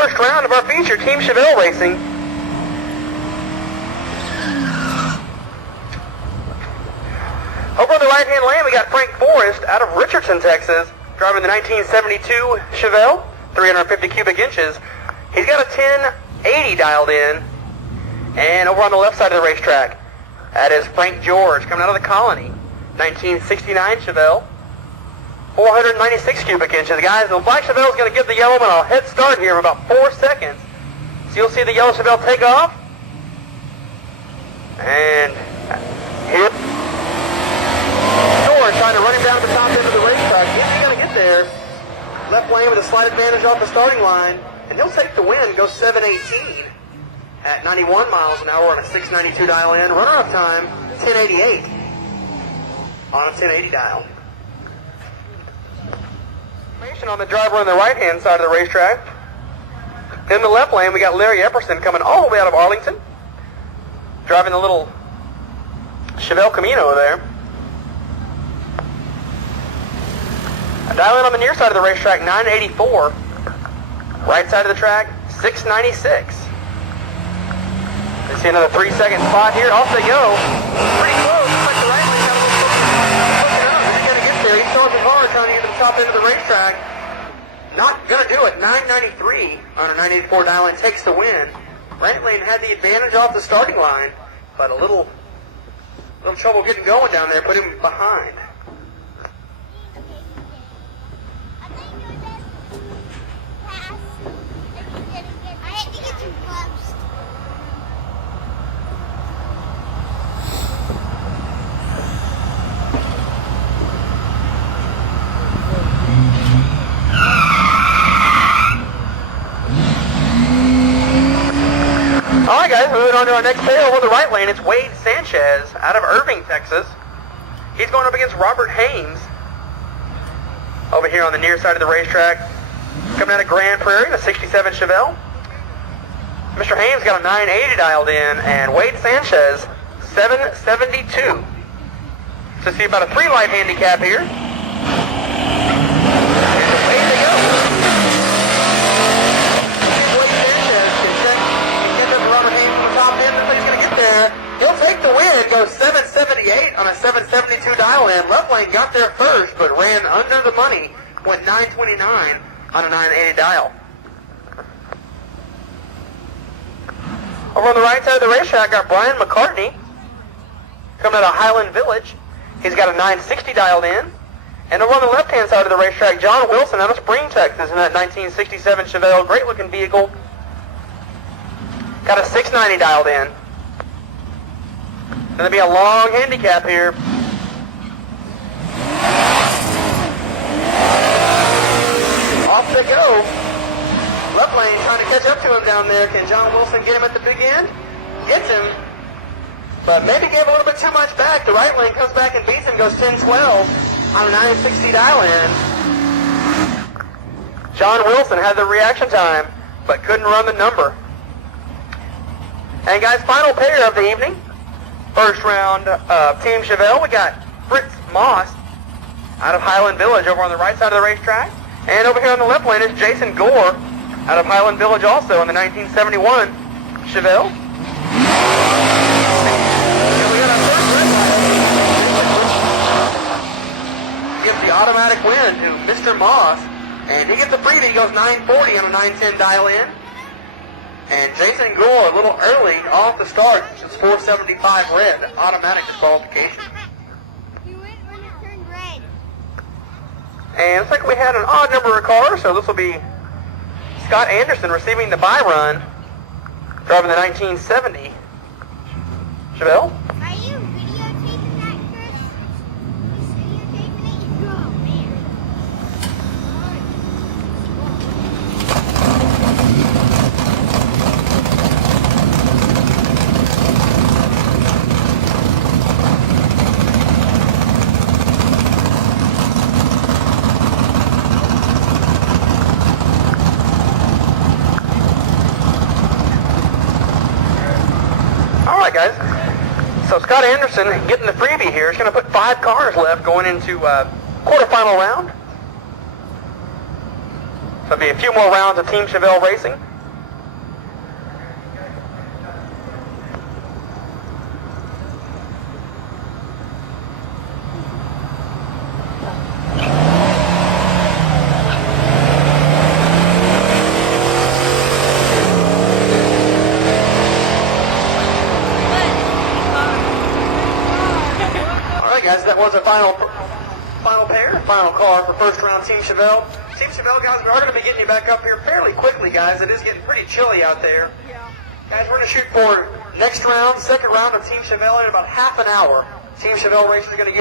first round of our feature, Team Chevelle Racing. Over on the right-hand lane, we got Frank Forrest out of Richardson, Texas, driving the 1972 Chevelle, 350 cubic inches. He's got a 1080 dialed in. And over on the left side of the racetrack, that is Frank George, coming out of the Colony, 1969 Chevelle, 496 cubic inches. Guys, the black Chevelle is going to give the yellow one a head start here in about 4 seconds. So you'll see the yellow Chevelle take off. And here, George trying to run him down to the top end of the racetrack. He's going to get there. Left lane with a slight advantage off the starting line. And he'll take the win, go 7:18 at 91 miles an hour on a 692 dial in. Runner-up time, 1088 on a 1080 dial. On the driver on the right-hand side of the racetrack. In the left lane, we got Larry Epperson coming all the way out of Arlington, driving the little Chevelle Camino there. A dial in on the near side of the racetrack, 984. Right side of the track, 696. They see another 3-second spot here. Off they go. Pretty close. Looks like the right lane got a little close. He's going to get there. He's charging hard trying to get to the top end of the racetrack. Not going to do it. 993 on a 984 dial in takes the win. Right lane had the advantage off the starting line, but a little trouble getting going down there, put him behind. Alright guys, moving on to our next pair over the right lane. It's Wade Sanchez out of Irving, Texas. He's going up against Robert Haynes over here on the near side of the racetrack. Coming out of Grand Prairie, the 67 Chevelle. Mr. Haynes got a 980 dialed in, and Wade Sanchez, 772. So see about a 3-light handicap here. He'll take the win, goes 778 on a 772 dial in. Left lane got there first, but ran under the money, went 929 on a 980 dial. Over on the right side of the racetrack, got Brian McCartney, coming out of Highland Village. He's got a 960 dialed in. And over on the left-hand side of the racetrack, John Wilson out of Spring, Texas, in that 1967 Chevelle. Great-looking vehicle. Got a 690 dialed in. Going to be a long handicap here. Off they go. Left lane trying to catch up to him down there. Can John Wilson get him at the big end? Gets him, but maybe gave a little bit too much back. The right lane comes back and beats him, goes 10-12 on a 960 dial in. John Wilson had the reaction time, but couldn't run the number. And guys, final pair of the evening. First round Team Chevelle, we got Fritz Moss out of Highland Village over on the right side of the racetrack. And over here on the left lane is Jason Gore out of Highland Village also in the 1971 Chevelle. And we got our first red light. Gives the automatic win to Mr. Moss. And he gets the freebie, he goes 940 on a 910 dial in. And Jason Gore a little early off the start, just 475 red, automatic disqualification. You went when it turned red. And looks like we had an odd number of cars, so this will be Scott Anderson receiving the bye run, driving the 1970 Chevelle. Are you videotaping that, Chris? He's videotaping it? Oh, man. Guys, so Scott Anderson getting the freebie here. He's going to put 5 cars left going into quarterfinal round. So it'll be a few more rounds of Team Chevelle racing. guys, that was a final pair, final car for first round Team Chevelle. Team Chevelle, guys, we are going to be getting you back up here fairly quickly, guys. It is getting pretty chilly out there. Guys, we're going to shoot for next round, second round of Team Chevelle in about half an hour. Team Chevelle racers are going to get